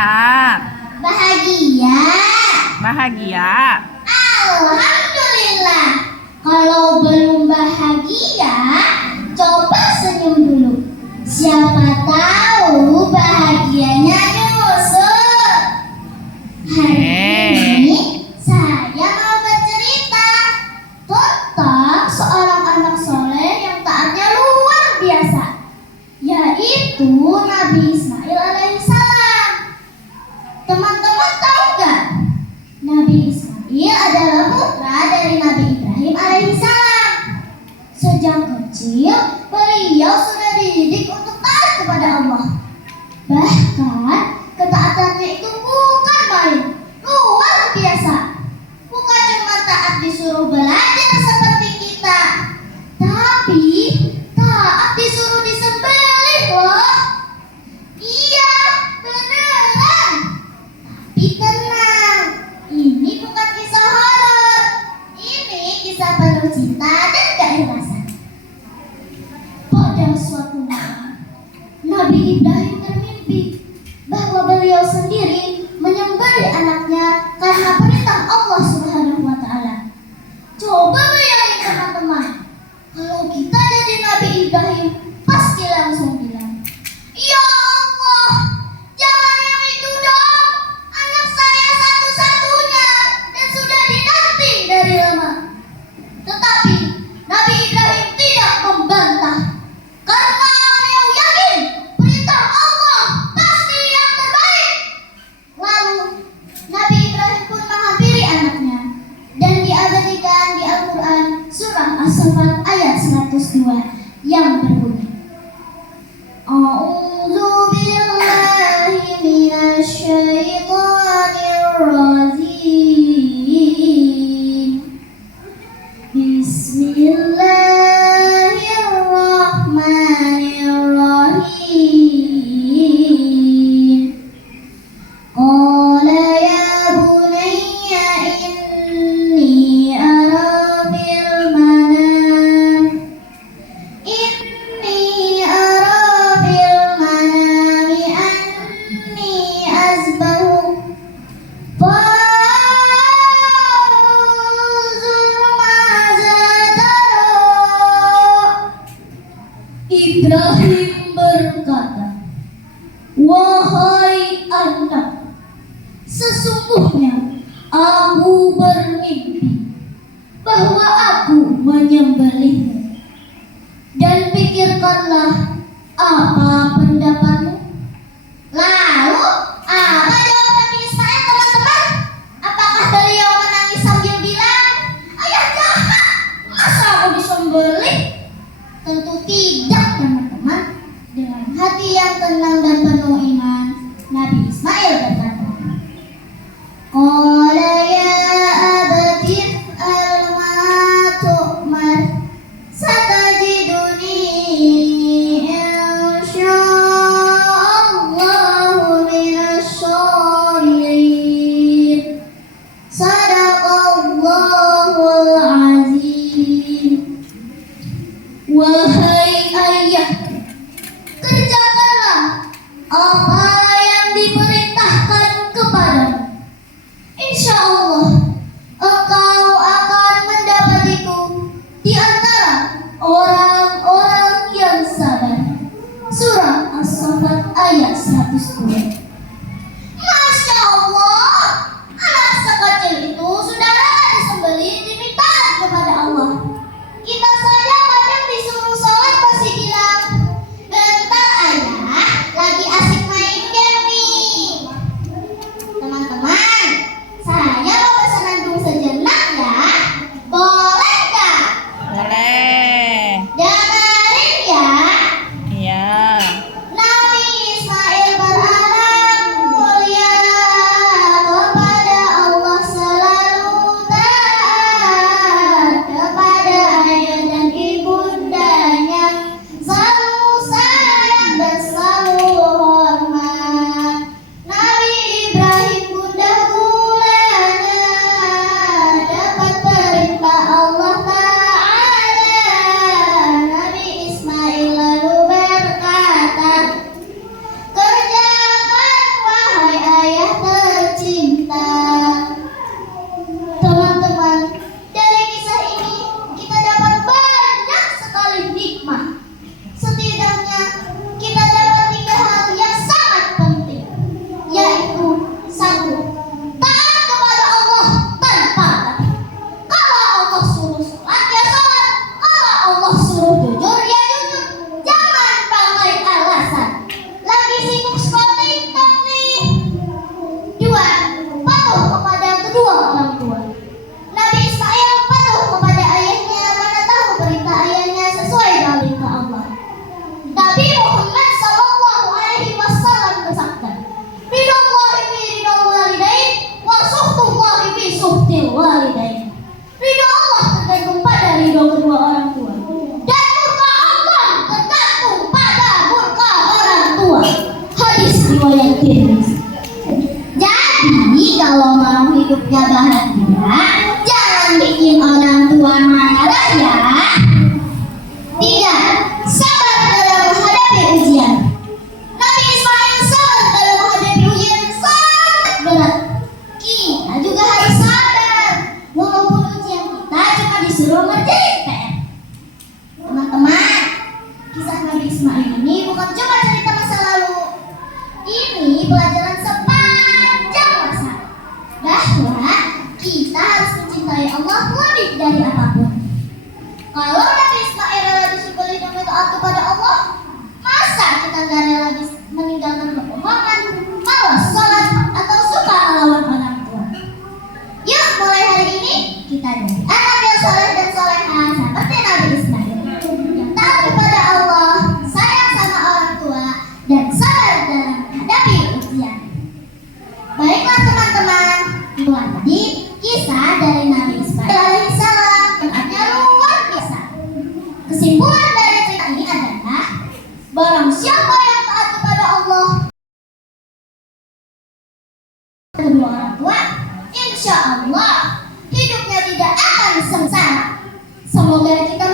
sehat? Bahagia. Bahagia. Alhamdulillah. Kalau belum bahagia, coba senyum dulu. Siapa tahu bahagianya nyusul. Hari ini saya mau bercerita tentang seorang anak soleh yang taatnya luar biasa, yaitu Nabi Ismail alaihissalam. Teman-teman tahu nggak? Nabi Ismail adalah putra dari Nabi Ibrahim alaihissalam. Sejak kecil, beliau sudah dididik untuk taat kepada Allah. Bahkan ketaatannya itu bukan main, luar biasa. Bukan cuma taat disuruh belajar seperti kita, tapi taat disuruh disembelih loh. Iya, beneran. Tapi tenang, ini bukan kisah horor. Ini kisah penuh cinta dan keikhlasan. Pada suatu malam, Nabi Ibrahim bermimpi bahwa beliau sendiri menyembelih anaknya karena perintah Allah Subhanahu wa Ta'ala. Coba bayangin teman-teman, kalau kita jadi Nabi Ibrahim, pasti langsung bilang, "Ya Allah, jangan yang itu dong. Anak saya satu-satunya dan sudah dinanti dari lama." Tetapi Nabi Ibrahim tidak membantah, karena beliau yakin perintah Allah pasti yang terbaik. Lalu Nabi Ibrahim pun menghampiri anaknya dan diabadikan di Al-Quran surah As-Saffat ayat 102 yang berbunyi, A'udzu billahi minasy syaithanir rajim. Bismillahirrahmanirrahim. Qala ya bunayya inni ara fil manam anni azbahu fanzur maza tara. Ibrahim berkata, "Wahai anak, sesungguhnya aku bermimpi bahwa aku menyembelihmu, dan pikirkanlah apa pendapatmu." Lalu apa jawab Nabi Ismail, teman-teman? Apakah beliau menangis sambil bilang, "Ayah jahat, masa aku disembelih?" Tentu tidak, teman-teman. Dengan hati yang tenang dan penuh iman, Nabi Ismail berkata, Qala ya abati if'al ma tu'mar satajiduni hidupnya bahagia, jangan bikin orang tua marah ya. 3. Sabar dalam menghadapi ujian. Nabi Ismail sabar dalam menghadapi ujian yang sangat berat. Kita juga harus sabar, walaupun ujian kita cuma disuruh ngerjain PR. Teman-teman, kisah Nabi Ismail ini bukan cuma cerita masa lalu. Ini pelajaran sepanjang masa bahwa kita harus mencintai Allah lebih dari apapun. Kalau Nabi Ismail rela disembelih demi taat kepada Allah, masa kita nggak rela meninggalkan kebohongan, malas sholat, atau suka melawan orang tua? Yuk, mulai hari ini kita jadi anak yang soleh dan soleha seperti Nabi Ismail, yang taat kepada Allah, sayang sama orang tua, dan sabar dalam menghadapi ujian. Baiklah teman-teman, itu tadi kisah dari Nabi Ismail alaihissalam yang artinya luar biasa. Kesimpulan dari cerita ini adalah barang siapa yang taat kepada Allah, kedua orang tua, insya Allah hidupnya tidak akan sengsara. Semoga kita